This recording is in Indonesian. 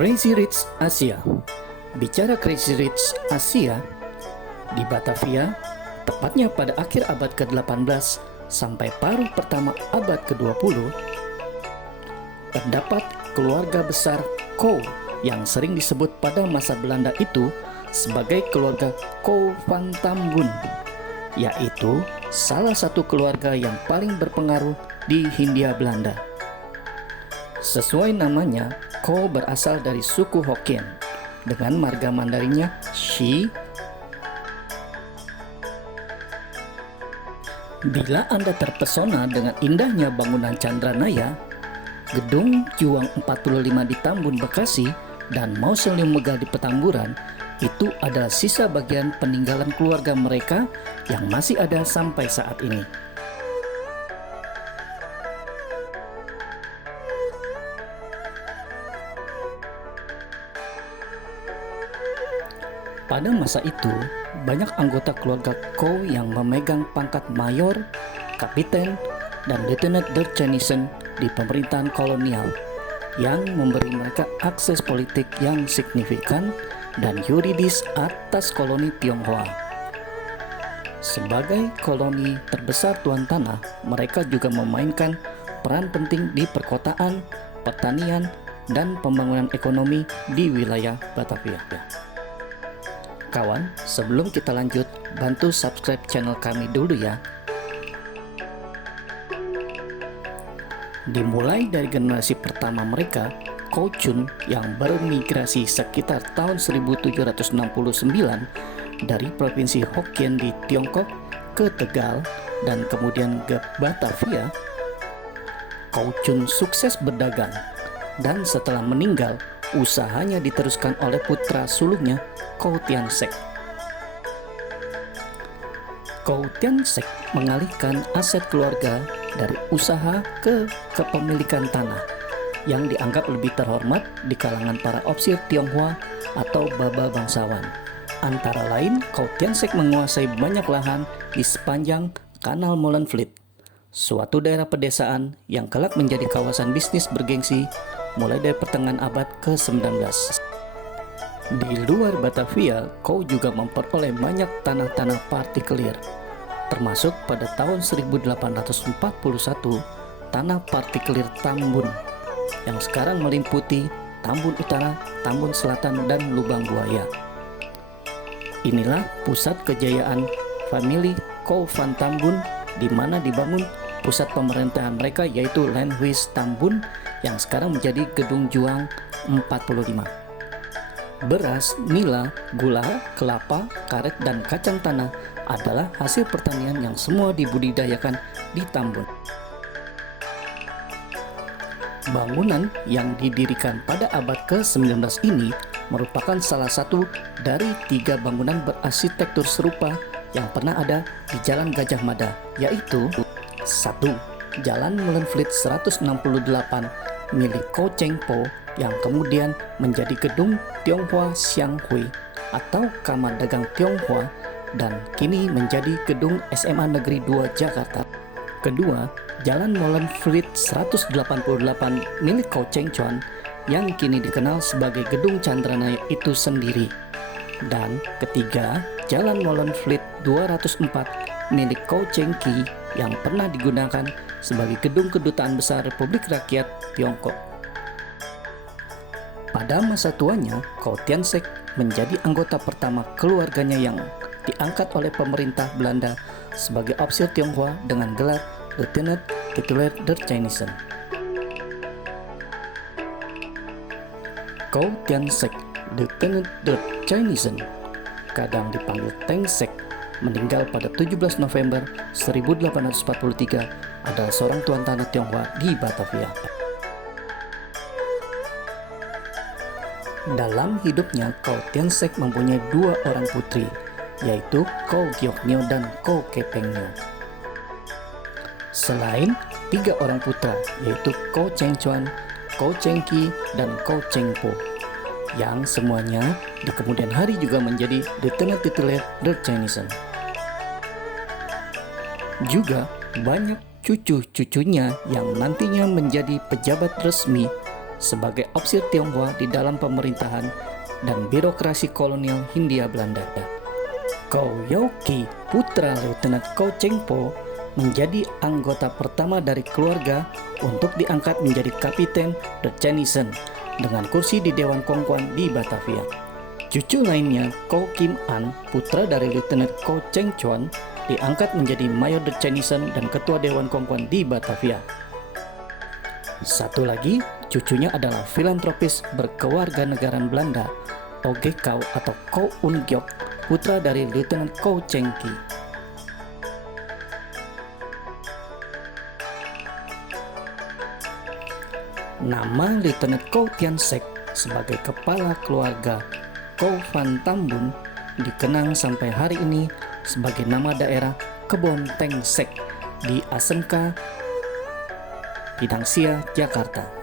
Crazy Rich Asia. Bicara Crazy Rich Asia, di Batavia, tepatnya pada akhir abad ke-18 sampai paruh pertama abad ke-20, terdapat keluarga besar Kouw yang sering disebut pada masa Belanda itu sebagai keluarga Kouw van Tambun, yaitu salah satu keluarga yang paling berpengaruh di Hindia Belanda. Sesuai namanya, Kouw berasal dari suku Hokkien dengan marga Mandarinnya Shi. Bila Anda terpesona dengan indahnya bangunan Chandranaya, Gedung Juang 45 di Tambun, Bekasi, dan Mausoleum Megah di Petamburan, itu adalah sisa bagian peninggalan keluarga mereka yang masih ada sampai saat ini. Pada masa itu, banyak anggota keluarga Kouw yang memegang pangkat mayor, kapiten, dan lieutenant derchanisen di pemerintahan kolonial yang memberi mereka akses politik yang signifikan dan yuridis atas koloni Tionghoa. Sebagai koloni terbesar tuan tanah, mereka juga memainkan peran penting di perkotaan, pertanian, dan pembangunan ekonomi di wilayah Batavia. Kawan, sebelum kita lanjut, bantu subscribe channel kami dulu ya. Dimulai dari generasi pertama mereka, Kouw Chun yang bermigrasi sekitar tahun 1769 dari Provinsi Hokkien di Tiongkok ke Tegal dan kemudian ke Batavia. Kouw Chun sukses berdagang dan setelah meninggal, usahanya diteruskan oleh putra sulungnya, Kouw Tian Sek. Kouw Tian Sek mengalihkan aset keluarga dari usaha ke kepemilikan tanah yang dianggap lebih terhormat di kalangan para opsir Tionghoa atau baba bangsawan. Antara lain, Kouw Tian Sek menguasai banyak lahan di sepanjang Kanal Molenvliet, suatu daerah pedesaan yang kelak menjadi kawasan bisnis bergengsi mulai dari pertengahan abad ke-19. Di luar Batavia, Kouw juga memperoleh banyak tanah-tanah partikelir, termasuk pada tahun 1841 tanah partikelir Tambun yang sekarang meliputi Tambun Utara, Tambun Selatan, dan Lubang Buaya. Inilah pusat kejayaan famili Kouw van Tambun, di mana dibangun pusat pemerintahan mereka, yaitu Landhuis Tambun yang sekarang menjadi Gedung Juang 45. Beras, nila, gula, kelapa, karet, dan kacang tanah adalah hasil pertanian yang semua dibudidayakan di Tambun. Bangunan yang didirikan pada abad ke-19 ini merupakan salah satu dari 3 bangunan berarsitektur serupa yang pernah ada di Jalan Gajah Mada, yaitu 1. Jalan Molenvliet 168 milik Kouw Cheng Po yang kemudian menjadi Gedung Tionghoa Siang Hui atau Kamar Dagang Tionghoa dan kini menjadi Gedung SMA Negeri 2 Jakarta. Kedua, Jalan Molenvliet 188 milik Kouw Cheng Chuan yang kini dikenal sebagai Gedung Chandranaya itu sendiri. Dan ketiga, Jalan Molenvliet 204 milik Kouw Cheng Ki yang pernah digunakan sebagai Gedung Kedutaan Besar Republik Rakyat Tiongkok. Pada masa tuanya, Kouw Tian Sek menjadi anggota pertama keluarganya yang diangkat oleh pemerintah Belanda sebagai opsir Tionghoa dengan gelar Lieutenant Tituler derchanisen. Kouw Tian Sek, Lieutenant derchanisen, kadang dipanggil Teng Sek, meninggal pada 17 November 1843, adalah seorang tuan tanah Tionghoa di Batavia. Dalam hidupnya, Kouw Tian Sek mempunyai 2 orang putri, yaitu Kouw Giok Nio dan Kouw Kepeng Nio. Selain 3 orang putra, yaitu Kouw Cheng Chuan, Kouw Cheng Ki, dan Kouw Cheng Po, yang semuanya di kemudian hari juga menjadi Lieutenant Tituler derchanisen. Juga banyak cucu-cucunya yang nantinya menjadi pejabat resmi sebagai opsir Tionghoa di dalam pemerintahan dan birokrasi kolonial Hindia Belanda. Koh Yao Ki, putra Lieutenant Koh Cheng Po, menjadi anggota pertama dari keluarga untuk diangkat menjadi Kapiten The Chenison dengan kursi di Dewan Konghuan di Batavia. Cucu lainnya, Koh Kim An, putra dari Lieutenant Koh Cheng Chuan, diangkat menjadi Mayor The Chenison dan Ketua Dewan Konghuan di Batavia. Satu lagi, cucunya adalah filantropis berkewarganegaraan Belanda, Oge Kau atau Koh Un Gyok, putra dari Lieutenant Koh Cheng Ki. Nama Lieutenant Koh Tian Sek sebagai kepala keluarga Koh Van Tambun dikenang sampai hari ini sebagai nama daerah Kebon Teng Sek di Asmk, Pinang Sia, Jakarta.